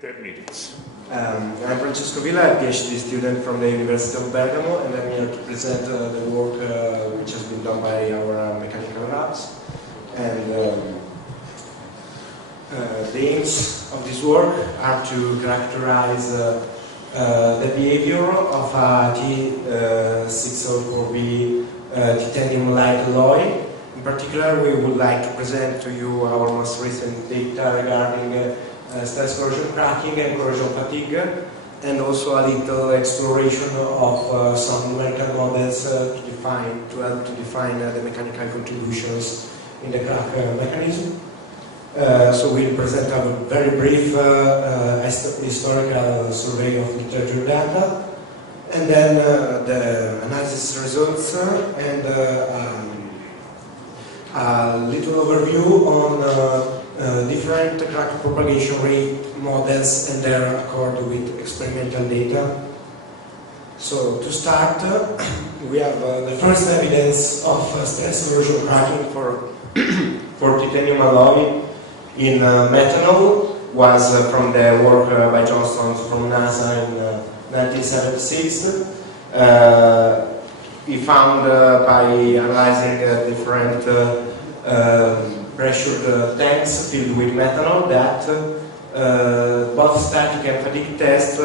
10 minutes. I'm Francesco Villa, a PhD student from the University of Bergamo, and I'm here to present the work which has been done by our mechanical labs. And the aims of this work are to characterize the behavior of a T604B titanium light alloy. In particular, we would like to present to you our most recent data regarding stress corrosion cracking and corrosion fatigue, and also a little exploration of some numerical models to help to define the mechanical contributions in the crack mechanism. So we'll present a very brief historical survey of literature data, and then the analysis results and a little overview on different crack propagation rate models and their accord with experimental data. So to start, we have the first evidence of stress corrosion cracking for titanium alloy in methanol was from the work by Johnston from NASA in 1976. He found by analyzing different pressured tanks filled with methanol that both static and fatigue tests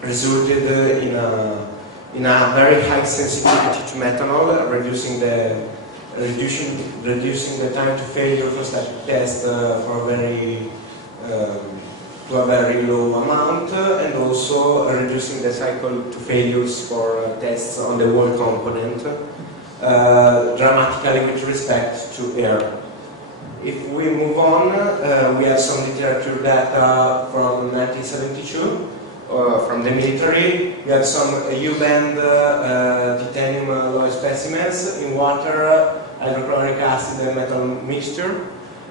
resulted in a very high sensitivity to methanol, reducing the time to failure for static test for to a very low amount, and also reducing the cycle to failures for tests on the wall component dramatically with respect to air. If we move on, we have some literature data from 1972 from the military. We have some U-bend titanium alloy specimens in water, hydrochloric acid and metal mixture.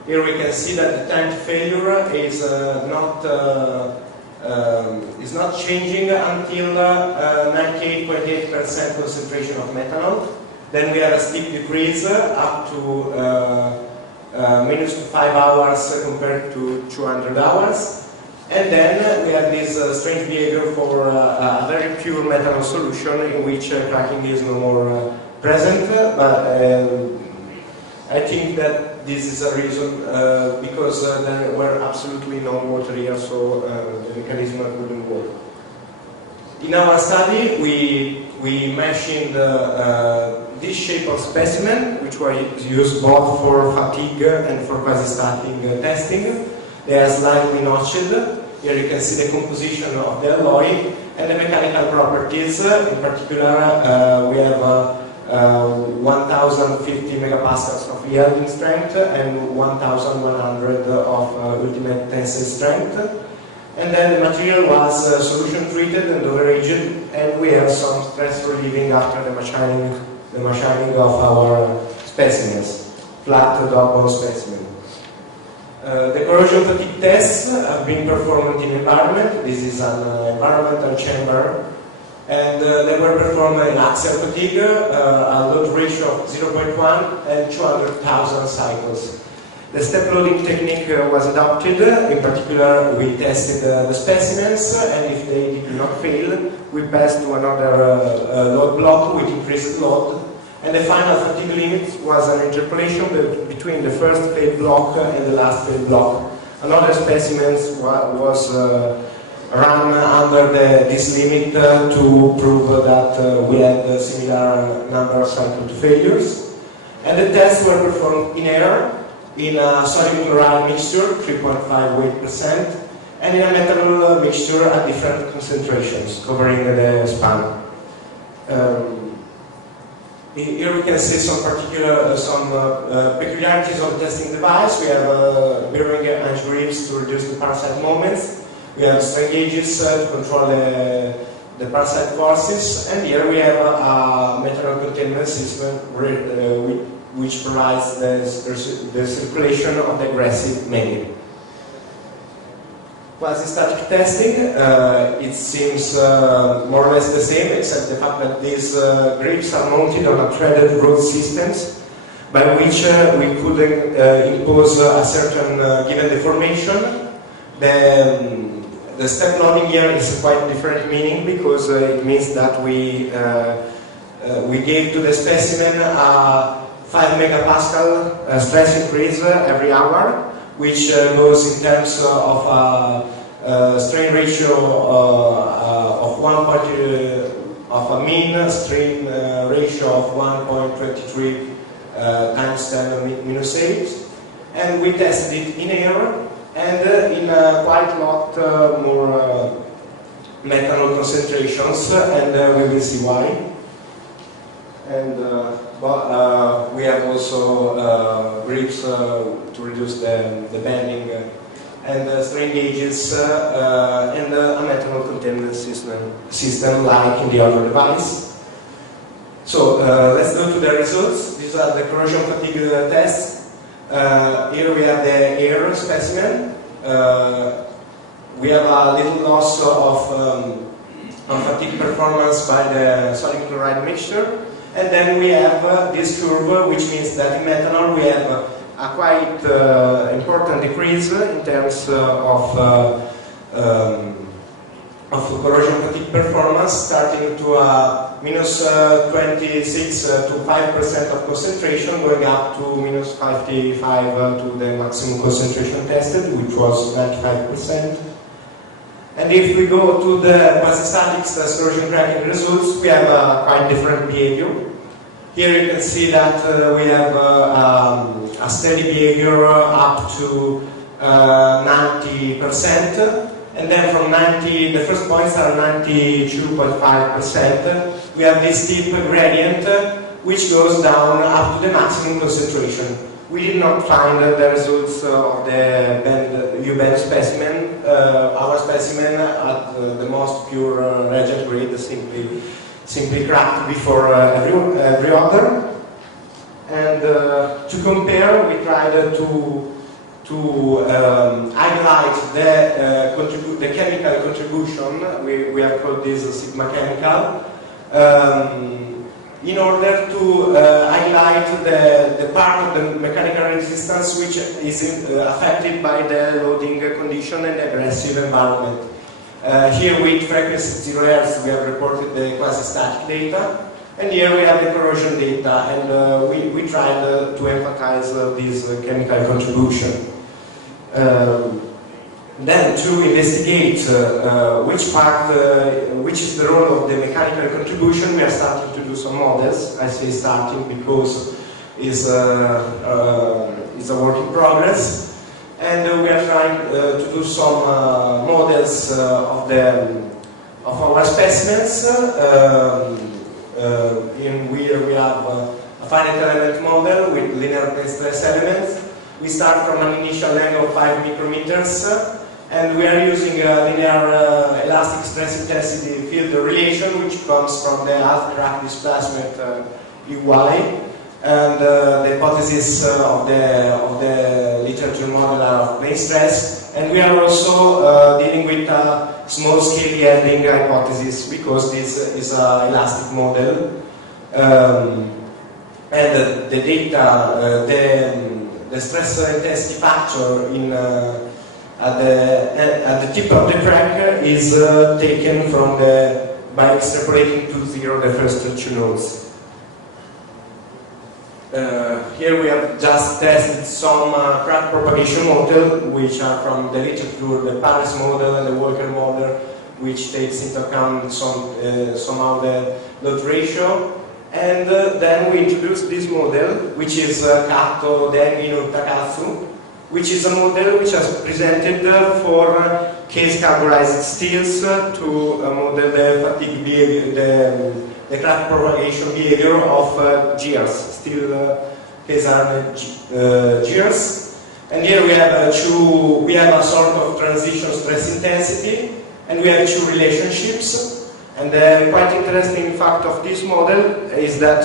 Here we can see that the time to failure is not changing until 98.8% concentration of methanol. Then we have a steep decrease up to minus 5 hours compared to 200 hours. And then we have this strange behavior for a very pure methanol solution in which cracking is no more present. But I think that this is a reason because there were absolutely no water here, so the mechanism wouldn't work. In our study, we machined this shape of specimen, which was used both for fatigue and for quasi-static testing. They are slightly notched. Here you can see the composition of the alloy and the mechanical properties. In particular, we have 1050 megapascals of yielding strength and 1100 of ultimate tensile strength. And then the material was solution treated and overaged, and we have some stress relieving after the machining of our specimens, flat double specimen. The corrosion fatigue tests have been performed in environment. This is an environmental chamber, and they were performed in axial fatigue, a load ratio of 0.1 and 200,000 cycles. The step loading technique was adopted. In particular, we tested the specimens, and if they did not fail, we passed to another load block with increased load. And the final fatigue limit was an interpolation between the first failed block and the last failed block. Another specimen was run under this limit to prove that we had a similar number of cycle to failures. And the tests were performed in air, in a sodium chloride mixture, 3.5 weight%, and in a metal mixture at different concentrations, covering the span. Here we can see some peculiarities of the testing device. We have bearing edge grips to reduce the parasite moments. We have strain gauges to control the parasite forces, and here we have a methanol containment system which provides the circulation of the aggressive medium. Quasi-static testing, it seems more or less the same, except the fact that these grips are mounted on a threaded road systems, by which we could impose a certain given deformation The step loading here is a quite different meaning, because it means that we gave to the specimen a 5 megapascal stress increase every hour, which goes in terms of strain ratio of of a mean strain ratio of 1.23 times 10 minus 8, and we tested it in air and in quite a lot more methanol concentrations, and we will see why. And we have also grips to reduce the bending, and strain gauges, and a methanol containment system like in the other device. So let's go to the results. These are the corrosion fatigue tests. Here we have the air specimen. We have a little loss of fatigue performance by the sodium chloride mixture. And then we have this curve, which means that in methanol we have a quite important decrease in terms of corrosion fatigue performance, starting to minus 26 to 5% of concentration, going up to minus 55 to the maximum concentration tested, which was 95%. And if we go to the quasi-statics corrosion cracking results, we have a quite different behavior. Here you can see that we have a steady behavior up to 90%, and then from 90, the first points are 92.5%. We have this steep gradient which goes down up to the maximum concentration. We did not find the results of the U-bend specimen. Our specimen at the most pure reagent grade simply cracked before every other. And to compare, we tried to highlight the chemical contribution. We have called this sigma chemical. In order to highlight the part of the mechanical resistance which is affected by the loading condition and aggressive environment. Here with frequency 0 Hz we have reported the quasi-static data, and here we have the corrosion data, and we tried to emphasize this chemical contribution. Then to investigate which is the role of the mechanical contribution, we are starting to do some models. I say starting because it's a work in progress, and we are trying to do some models of our specimens. Here we have a finite element model with linear plane stress elements. We start from an initial length of 5 micrometers. And we are using a linear elastic stress intensity field relation, which comes from the half crack displacement EY, and the hypothesis of the literature model of plane stress. And we are also dealing with a small scale yielding hypothesis, because this is an elastic model. And the data, the stress intensity factor at the tip of the crack is taken from by extrapolating to 0 the first 2 nodes. Here we have just tested some crack propagation model, which are from the literature, the Paris model and the Walker model, which takes into account somehow the load ratio. And then we introduced this model, which is Kato Dengi no Takatsu, which is a model which has presented for case carburized steels to model the fatigue behavior, the crack propagation behavior of gears, steel case hardened gears. And here we have a sort of transition stress intensity, and we have 2 relationships. And the quite interesting fact of this model is that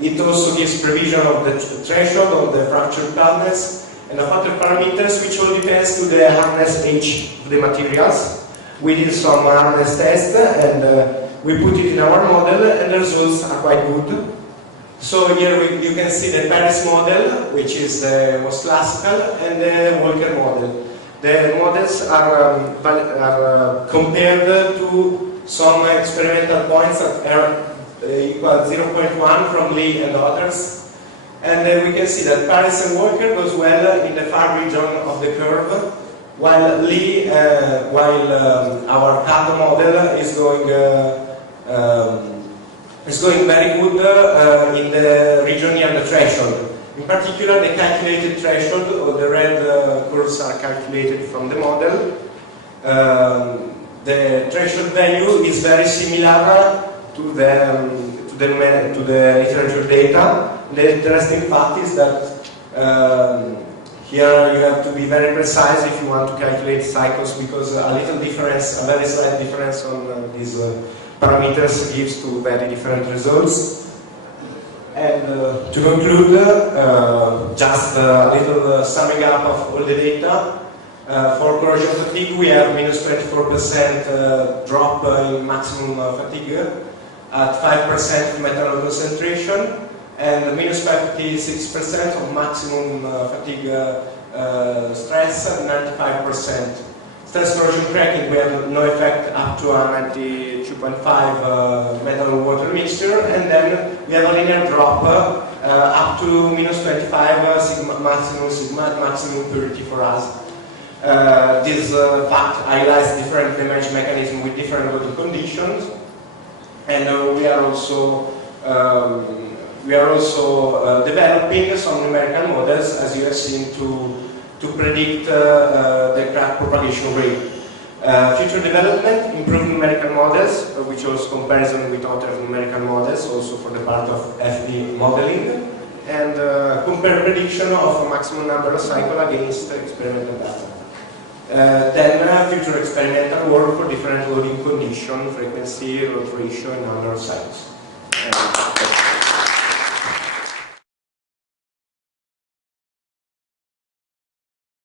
it also gives prevision of the threshold of the fracture hardness and of other parameters, which all depends to the hardness age of the materials. We did some hardness test, and we put it in our model, and the results are quite good. So here you can see the Paris model, which is the most classical, and the Walker model. The models are compared to some experimental points that are equal 0.1 from Lee and others. And we can see that Paris and Walker goes well in the far region of the curve, while Lee, our Kato model is going very good in the region near the threshold. In particular, the calculated threshold, or the red curves are calculated from the model. The threshold value is very similar to the literature data. The interesting fact is that here you have to be very precise if you want to calculate cycles, because a little difference, a very slight difference on these parameters gives to very different results. And to conclude, just a little summing up of all the data. For corrosion fatigue, we have minus 24% drop in maximum fatigue at 5% metal concentration, and minus 56% of maximum fatigue stress at 95%. Stress corrosion cracking, we have no effect up to a 92.5 metal water mixture, and then we have a linear drop up to minus 25 maximum purity for us. This fact highlights different damage mechanisms with different loading conditions, and we are also developing some numerical models, as you have seen, to predict the crack propagation rate. Future development, improved numerical models, which was comparison with other numerical models, also for the part of FD modeling, and compare prediction of a maximum number of cycles against experimental data. Then future experimental work for different loading conditions, frequency, load ratio, and number of cycles.